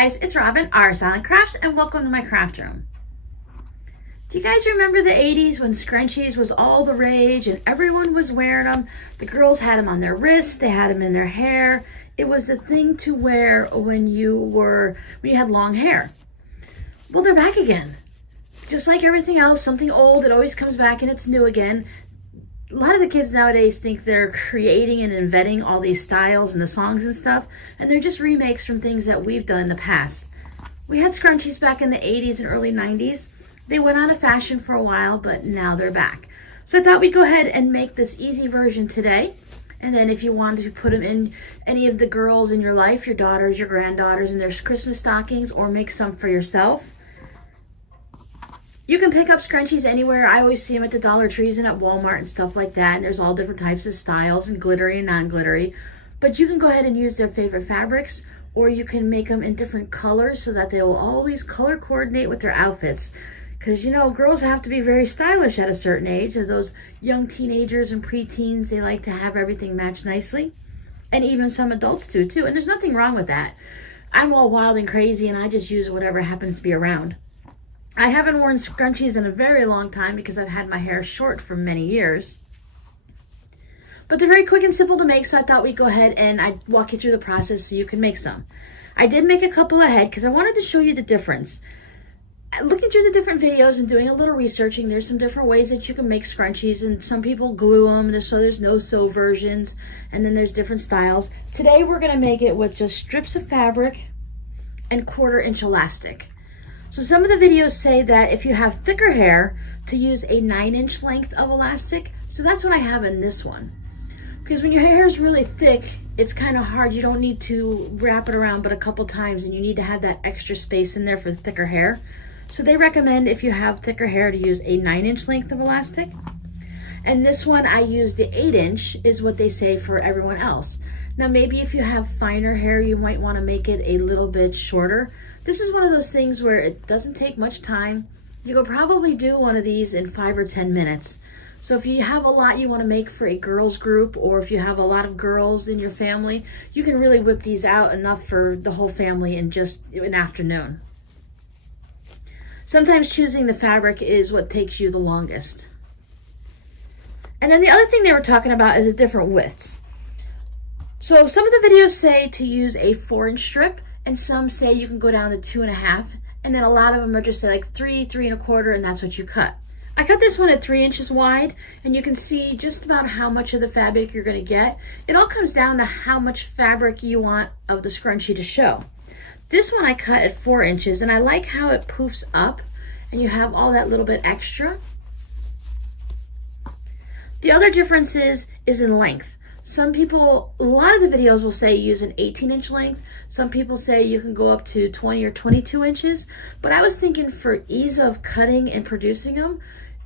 guys, it's Robin, RsIslandCrafts, and welcome to my craft room. Do you guys remember the 80s when scrunchies was all the rage and everyone was wearing them? The girls had them on their wrists, they had them in their hair. It was the thing to wear when you had long hair. Well, they're back again. Just like everything else, something old, it always comes back and it's new again. A lot of the kids nowadays think they're creating and inventing all these styles and the songs and stuff, and they're just remakes from things that we've done in the past. We had scrunchies back in the 80s and early 90s. They went out of fashion for a while, but now they're back. So I thought we'd go ahead and make this easy version today. And then if you wanted to put them in any of the girls in your life, your daughters, your granddaughters, in their Christmas stockings, or make some for yourself. You can pick up scrunchies anywhere. I always see them at the Dollar Trees and at Walmart and stuff like that. And there's all different types of styles and glittery and non-glittery. But you can go ahead and use their favorite fabrics, or you can make them in different colors so that they will always color coordinate with their outfits. Because, you know, girls have to be very stylish at a certain age. As those young teenagers and preteens, they like to have everything match nicely. And even some adults do, too. And there's nothing wrong with that. I'm all wild and crazy, and I just use whatever happens to be around. I haven't worn scrunchies in a very long time because I've had my hair short for many years. But they're very quick and simple to make, so I thought we'd go ahead and I'd walk you through the process so you can make some. I did make a couple ahead because I wanted to show you the difference. Looking through the different videos and doing a little researching, there's some different ways that you can make scrunchies, and some people glue them, so there's no-sew versions, and then there's different styles. Today we're going to make it with just strips of fabric and 1/4-inch elastic. So some of the videos say that if you have thicker hair, to use a 9-inch length of elastic. So that's what I have in this one. Because when your hair is really thick, it's kind of hard. You don't need to wrap it around but a couple times, and you need to have that extra space in there for the thicker hair. So they recommend, if you have thicker hair, to use a 9-inch length of elastic. And this one I used the 8-inch, is what they say for everyone else. Now maybe if you have finer hair, you might want to make it a little bit shorter. This is one of those things where it doesn't take much time. You could probably do one of these in 5 or 10 minutes. So if you have a lot you want to make for a girls group, or if you have a lot of girls in your family, you can really whip these out enough for the whole family in just an afternoon. Sometimes choosing the fabric is what takes you the longest. And then the other thing they were talking about is the different widths. So some of the videos say to use a 4-inch strip, and some say you can go down to 2.5, and then a lot of them are just say like 3, 3.25, and that's what you cut. I cut this one at 3 inches wide, and you can see just about how much of the fabric you're going to get. It all comes down to how much fabric you want of the scrunchie to show. This one I cut at 4 inches, and I like how it poofs up, and you have all that little bit extra. The other difference is in length. Some people, a lot of the videos will say use an 18-inch length. Some people say you can go up to 20 or 22 inches. But I was thinking for ease of cutting and producing them,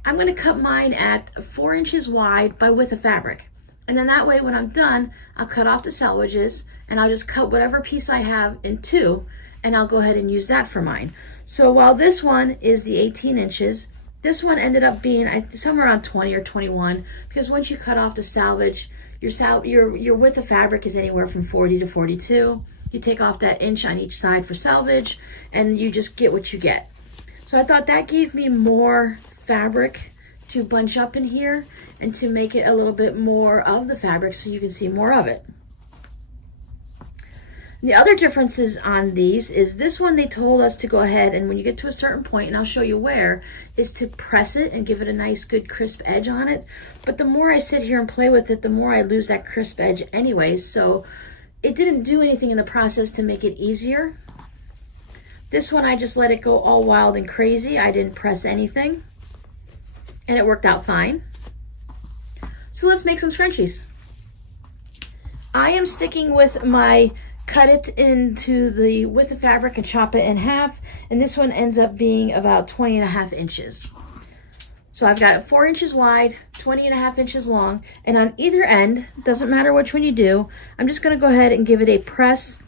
I'm going to cut mine at 4 inches wide by width of fabric. And then that way when I'm done, I'll cut off the selvages, and I'll just cut whatever piece I have in 2, and I'll go ahead and use that for mine. So while this one is the 18 inches, this one ended up being somewhere around 20 or 21, because once you cut off the salvage, your width of fabric is anywhere from 40 to 42. You take off that inch on each side for salvage, and you just get what you get. So I thought that gave me more fabric to bunch up in here and to make it a little bit more of the fabric so you can see more of it. The other differences on these is this one they told us to go ahead and when you get to a certain point, and I'll show you where, is to press it and give it a nice good crisp edge on it. But the more I sit here and play with it, the more I lose that crisp edge anyway. So it didn't do anything in the process to make it easier. This one I just let it go all wild and crazy. I didn't press anything, and it worked out fine. So let's make some scrunchies. I am sticking with my cut it into the width of fabric and chop it in half, and this one ends up being about 20.5 inches. So I've got it 4 inches wide, 20.5 inches long, and on either end, doesn't matter which one you do, I'm just going to go ahead and give it a press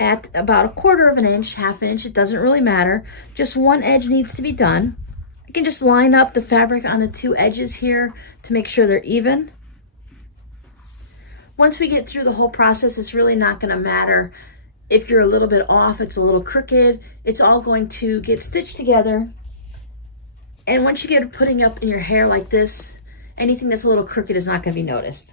at about 1/4 inch, 1/2 inch, it doesn't really matter. Just one edge needs to be done. I can just line up the fabric on the 2 edges here to make sure they're even. Once we get through the whole process, it's really not going to matter If you're a little bit off, it's a little crooked, it's all going to get stitched together. And once you get putting up in your hair like this, anything that's a little crooked is not going to be noticed.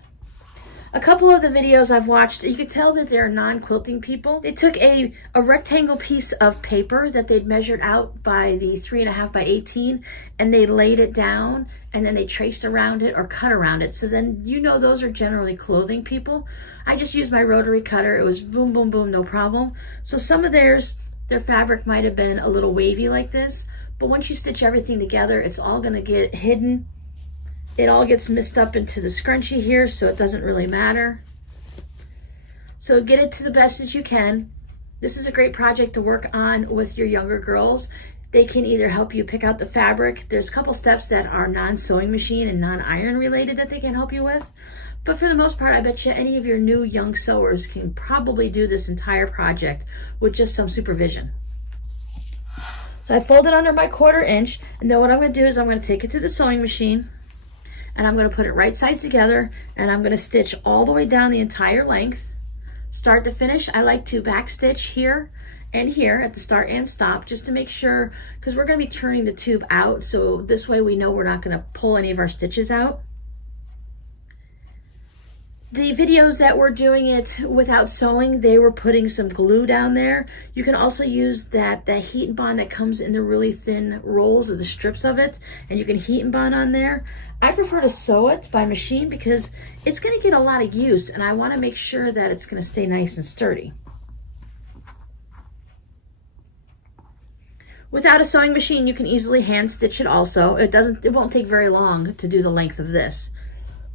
A couple of the videos I've watched, you could tell that they're non-quilting people. They took a rectangle piece of paper that they'd measured out by the 3.5 by 18, and they laid it down, and then they traced around it or cut around it. So then you know those are generally clothing people. I just used my rotary cutter. It was boom, boom, boom, no problem. So some of their fabric might have been a little wavy like this, but once you stitch everything together, it's all gonna get hidden. It all gets mixed up into the scrunchie here, so it doesn't really matter. So get it to the best that you can. This is a great project to work on with your younger girls. They can either help you pick out the fabric. There's a couple steps that are non-sewing machine and non-iron related that they can help you with. But for the most part, I bet you any of your new young sewers can probably do this entire project with just some supervision. So I fold it under my 1/4 inch, and then what I'm going to do is I'm going to take it to the sewing machine, and I'm going to put it right sides together, and I'm going to stitch all the way down the entire length. Start to finish, I like to back stitch here and here at the start and stop, just to make sure, because we're going to be turning the tube out, so this way we know we're not going to pull any of our stitches out. The videos that were doing it without sewing, they were putting some glue down there. You can also use that heat and bond that comes in the really thin rolls of the strips of it, and you can heat and bond on there. I prefer to sew it by machine because it's going to get a lot of use, and I want to make sure that it's going to stay nice and sturdy. Without a sewing machine, you can easily hand stitch it also. It won't take very long to do the length of this.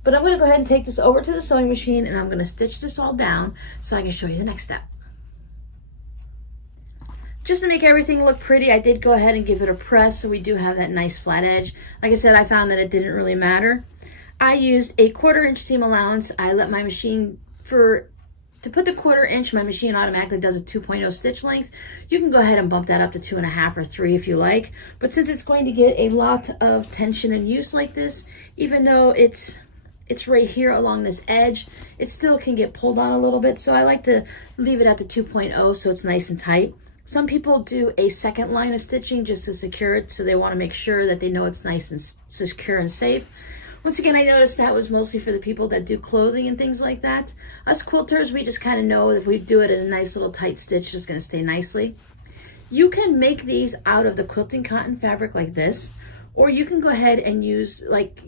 But I'm going to go ahead and take this over to the sewing machine, and I'm going to stitch this all down so I can show you the next step. Just to make everything look pretty, I did go ahead and give it a press, so we do have that nice flat edge. Like I said, I found that it didn't really matter. I used a 1/4 inch seam allowance. I let my machine, to put the 1/4 inch, my machine automatically does a 2.0 stitch length. You can go ahead and bump that up to 2.5 or 3 if you like. But since it's going to get a lot of tension and use like this, even though it's right here along this edge, it still can get pulled on a little bit. So I like to leave it at the 2.0 so it's nice and tight. Some people do a second line of stitching just to secure it, so they want to make sure that they know it's nice and secure and safe. Once again, I noticed that was mostly for the people that do clothing and things like that. Us quilters, we just kind of know if we do it in a nice little tight stitch, it's going to stay nicely. You can make these out of the quilting cotton fabric like this, or you can go ahead and use, like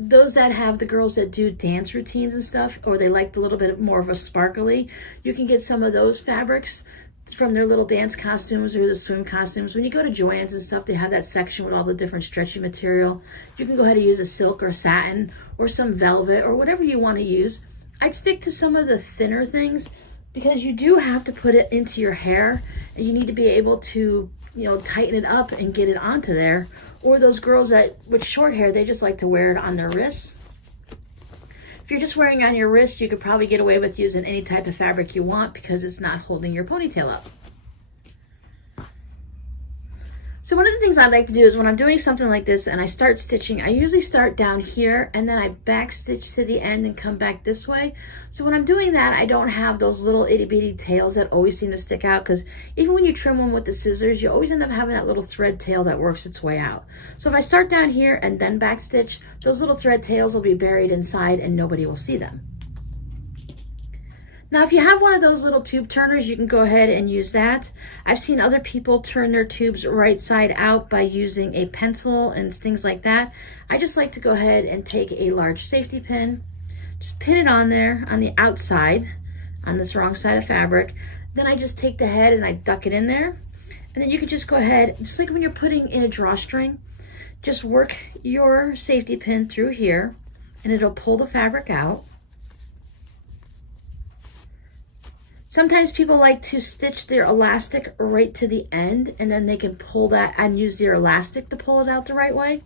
those that have the girls that do dance routines and stuff, or they like a little bit more of a sparkly, you can get some of those fabrics from their little dance costumes or the swim costumes. When you go to Joann's and stuff, they have that section with all the different stretchy material. You can go ahead and use a silk or satin or some velvet or whatever you want to use. I'd stick to some of the thinner things because you do have to put it into your hair, and you need to be able to, you know, tighten it up and get it onto there. Or those girls that with short hair, they just like to wear it on their wrists. If you're just wearing it on your wrist, you could probably get away with using any type of fabric you want because it's not holding your ponytail up. So one of the things I like to do is when I'm doing something like this and I start stitching, I usually start down here and then I back stitch to the end and come back this way. So when I'm doing that, I don't have those little itty bitty tails that always seem to stick out, because even when you trim one with the scissors, you always end up having that little thread tail that works its way out. So if I start down here and then back stitch, those little thread tails will be buried inside and nobody will see them. Now, if you have one of those little tube turners, you can go ahead and use that. I've seen other people turn their tubes right side out by using a pencil and things like that. I just like to go ahead and take a large safety pin, just pin it on there on the outside, on this wrong side of fabric. Then I just take the head and I duck it in there. And then you can just go ahead, just like when you're putting in a drawstring, just work your safety pin through here and it'll pull the fabric out. Sometimes people like to stitch their elastic right to the end, and then they can pull that and use their elastic to pull it out the right way.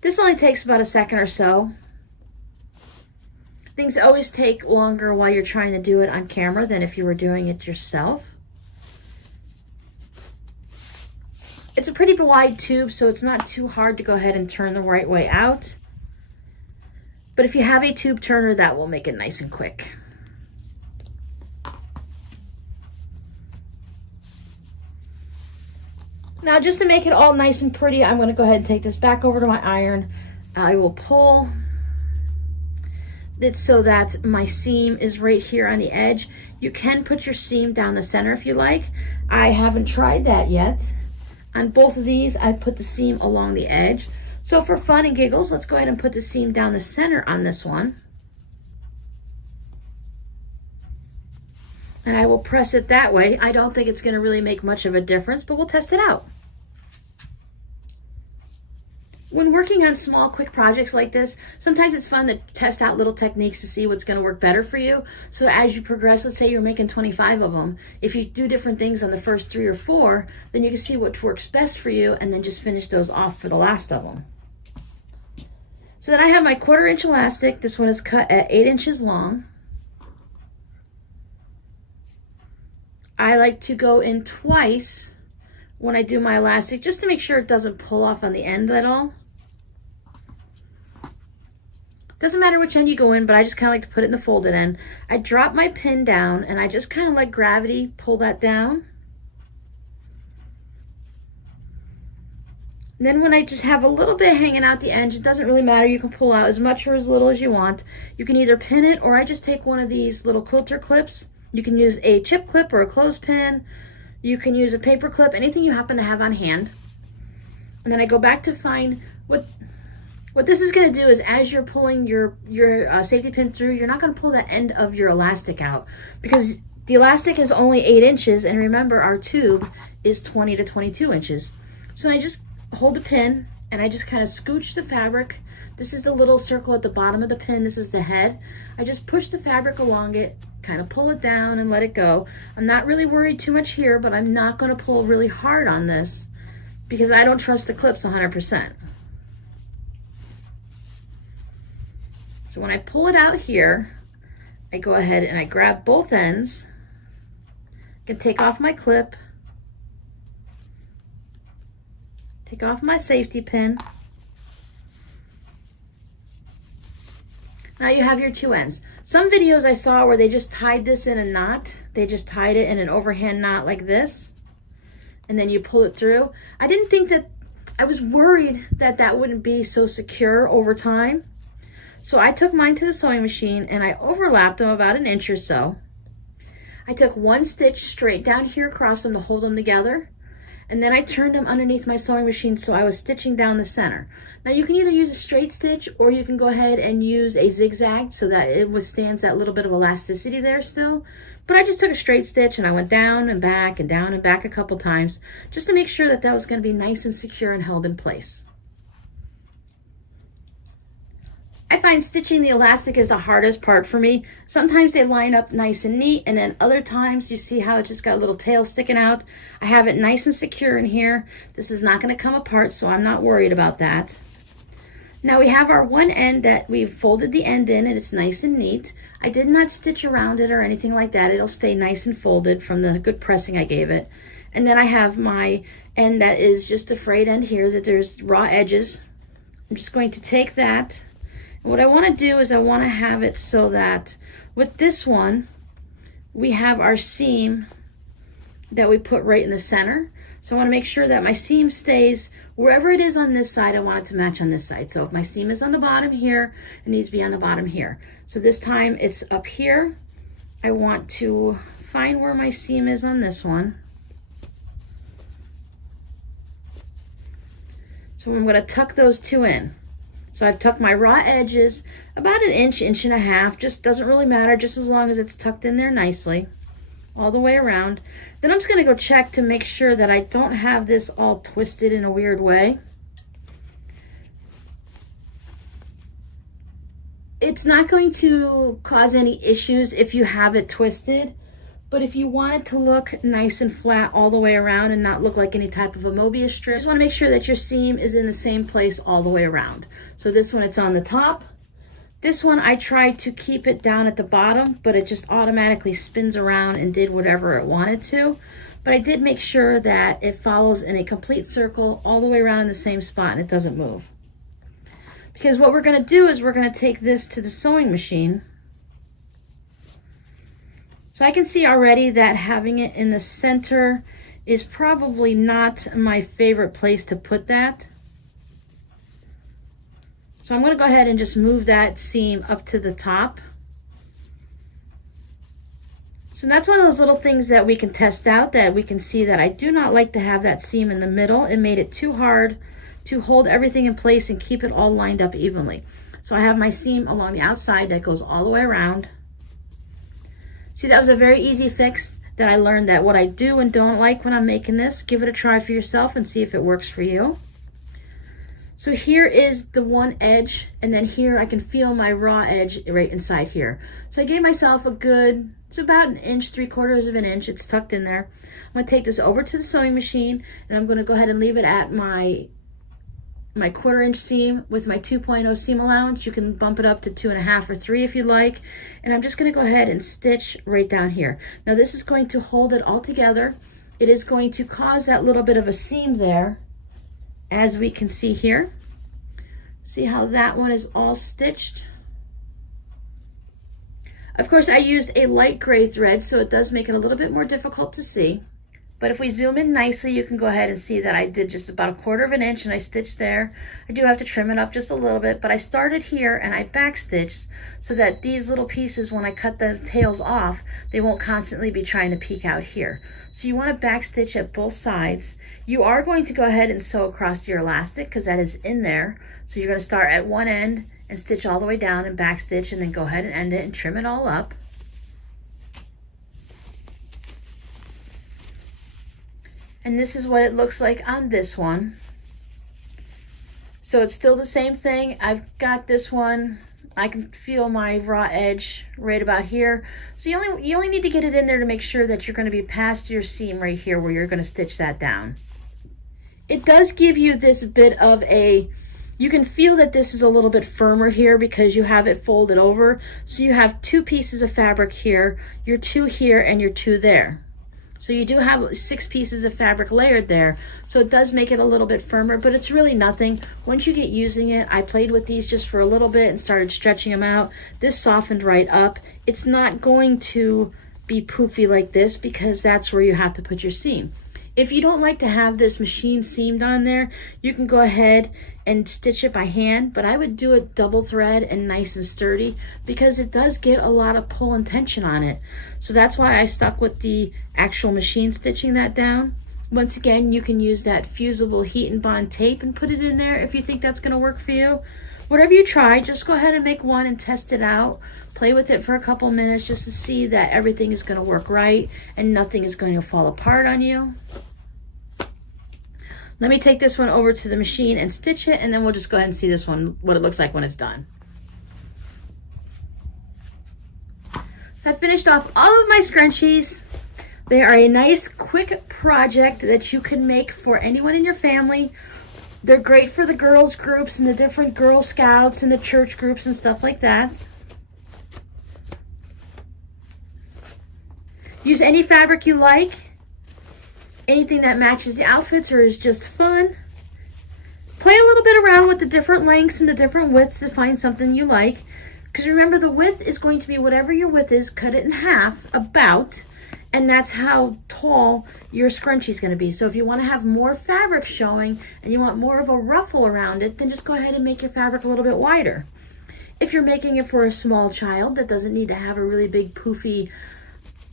This only takes about a second or so. Things always take longer while you're trying to do it on camera than if you were doing it yourself. It's a pretty wide tube, so it's not too hard to go ahead and turn the right way out. But if you have a tube turner, that will make it nice and quick. Now, just to make it all nice and pretty, I'm going to go ahead and take this back over to my iron. I will pull it so that my seam is right here on the edge. You can put your seam down the center if you like. I haven't tried that yet. On both of these, I put the seam along the edge. So for fun and giggles, let's go ahead and put the seam down the center on this one. And I will press it that way. I don't think it's going to really make much of a difference, but we'll test it out. When working on small, quick projects like this, sometimes it's fun to test out little techniques to see what's going to work better for you. So as you progress, let's say you're making 25 of them. If you do different things on the first 3 or 4, then you can see what works best for you and then just finish those off for the last of them. So then I have my 1/4 inch elastic. This one is cut at 8 inches long. I like to go in twice when I do my elastic just to make sure it doesn't pull off on the end at all. Doesn't matter which end you go in, but I just kind of like to put it in the folded end. I drop my pin down and I just kind of let gravity pull that down. And then when I just have a little bit hanging out the edge, it doesn't really matter. You can pull out as much or as little as you want. You can either pin it, or I just take one of these little quilter clips. You can use a chip clip or a clothespin. You can use a paper clip, anything you happen to have on hand. And then I go back to find what this is going to do is, as you're pulling your safety pin through, you're not going to pull the end of your elastic out because the elastic is only 8 inches, and remember our tube is 20 to 22 inches. So I just hold the pin and I just kind of scooch the fabric. This is the little circle at the bottom of the pin. This is the head. I just push the fabric along it, kind of pull it down and let it go. I'm not really worried too much here, but I'm not going to pull really hard on this because I don't trust the clips 100%. So when I pull it out here, I go ahead and I grab both ends. I can take off my clip, take off my safety pin. Now you have your 2 ends. Some videos I saw where they just tied this in a knot. They just tied it in an overhand knot like this, and then you pull it through. I didn't think that, I was worried that that wouldn't be so secure over time. So I took mine to the sewing machine and I overlapped them about 1 inch or so. I took 1 stitch straight down here across them to hold them together. And then I turned them underneath my sewing machine so I was stitching down the center. Now you can either use a straight stitch or you can go ahead and use a zigzag so that it withstands that little bit of elasticity there still. But I just took a straight stitch and I went down and back and down and back a couple times just to make sure that that was going to be nice and secure and held in place. I find stitching the elastic is the hardest part for me. Sometimes they line up nice and neat, and then other times you see how it just got a little tail sticking out. I have it nice and secure in here. This is not going to come apart, so I'm not worried about that. Now we have our one end that we've folded the end in, and it's nice and neat. I did not stitch around it or anything like that. It'll stay nice and folded from the good pressing I gave it. And then I have my end that is just a frayed end here that there's raw edges. I'm just going to take that. What I want to do is I want to have it so that with this one, we have our seam that we put right in the center. So I want to make sure that my seam stays wherever it is on this side. I want it to match on this side. So if my seam is on the bottom here, it needs to be on the bottom here. So this time it's up here. I want to find where my seam is on this one. So I'm going to tuck those 2 in. So I've tucked my raw edges about 1 inch, 1.5 inches, just doesn't really matter, just as long as it's tucked in there nicely, all the way around. Then I'm just gonna go check to make sure that I don't have this all twisted in a weird way. It's not going to cause any issues if you have it twisted, but if you want it to look nice and flat all the way around and not look like any type of a Mobius strip, you just want to make sure that your seam is in the same place all the way around. So this one, it's on the top. This one, I tried to keep it down at the bottom, but it just automatically spins around and did whatever it wanted to. But I did make sure that it follows in a complete circle all the way around in the same spot and it doesn't move. Because what we're going to do is we're going to take this to the sewing machine. So I can see already that having it in the center is probably not my favorite place to put that. So I'm going to go ahead and just move that seam up to the top. So that's one of those little things that we can test out, that we can see that I do not like to have that seam in the middle. It made it too hard to hold everything in place and keep it all lined up evenly. So I have my seam along the outside that goes all the way around. See, that was a very easy fix that I learned, that what I do and don't like when I'm making this. Give it a try for yourself and see if it works for you. So here is the one edge, and then here I can feel my raw edge right inside here. So I gave myself a good, it's about 1 inch, 3/4 of an inch. It's tucked in there. I'm going to take this over to the sewing machine, and I'm going to go ahead and leave it at my 1/4 inch seam with my 2.0 seam allowance. You can bump it up to 2.5 or 3 if you like. And I'm just going to go ahead and stitch right down here. Now this is going to hold it all together. It is going to cause that little bit of a seam there, as we can see here. See how that one is all stitched? Of course, I used a light gray thread, so it does make it a little bit more difficult to see. But if we zoom in nicely, you can go ahead and see that I did just about 1/4 of an inch and I stitched there. I do have to trim it up just a little bit, but I started here and I back stitched so that these little pieces, when I cut the tails off, they won't constantly be trying to peek out here. So you want to back stitch at both sides. You are going to go ahead and sew across your elastic because that is in there. So you're going to start at one end and stitch all the way down and back stitch, and then go ahead and end it and trim it all up. And this is what it looks like on this one. So it's still the same thing. I've got this one. I can feel my raw edge right about here. So you only need to get it in there to make sure that you're going to be past your seam right here where you're going to stitch that down. It does give you this bit of a, you can feel that this is a little bit firmer here because you have it folded over. So you have 2 pieces of fabric here, your 2 here, and your 2 there. So you do have 6 pieces of fabric layered there. So it does make it a little bit firmer, but it's really nothing. Once you get using it, I played with these just for a little bit and started stretching them out. This softened right up. It's not going to be poofy like this because that's where you have to put your seam. If you don't like to have this machine seamed on there, you can go ahead and stitch it by hand, but I would do it double thread and nice and sturdy because it does get a lot of pull and tension on it. So that's why I stuck with the actual machine stitching that down. Once again, you can use that fusible heat and bond tape and put it in there if you think that's going to work for you. Whatever you try, just go ahead and make one and test it out. Play with it for a couple minutes just to see that everything is going to work right and nothing is going to fall apart on you. Let me take this one over to the machine and stitch it, and then we'll just go ahead and see this one, what it looks like when it's done. So I finished off all of my scrunchies. They are a nice, quick project that you can make for anyone in your family. They're great for the girls groups and the different Girl Scouts and the church groups and stuff like that. Use any fabric you like. Anything that matches the outfits or is just fun. Play a little bit around with the different lengths and the different widths to find something you like. Because remember, the width is going to be whatever your width is, cut it in half, about, and that's how tall your scrunchie is going to be. So if you want to have more fabric showing and you want more of a ruffle around it, then just go ahead and make your fabric a little bit wider. If you're making it for a small child that doesn't need to have a really big poofy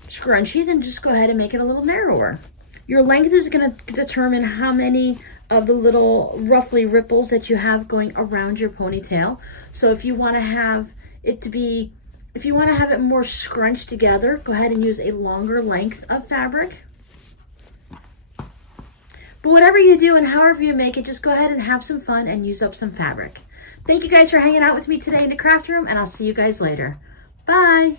scrunchie, then just go ahead and make it a little narrower. Your length is going to determine how many of the little roughly ripples that you have going around your ponytail. So if you want to have it to be, if you want to have it more scrunched together, go ahead and use a longer length of fabric. But whatever you do and however you make it, just go ahead and have some fun and use up some fabric. Thank you guys for hanging out with me today in the craft room, and I'll see you guys later. Bye.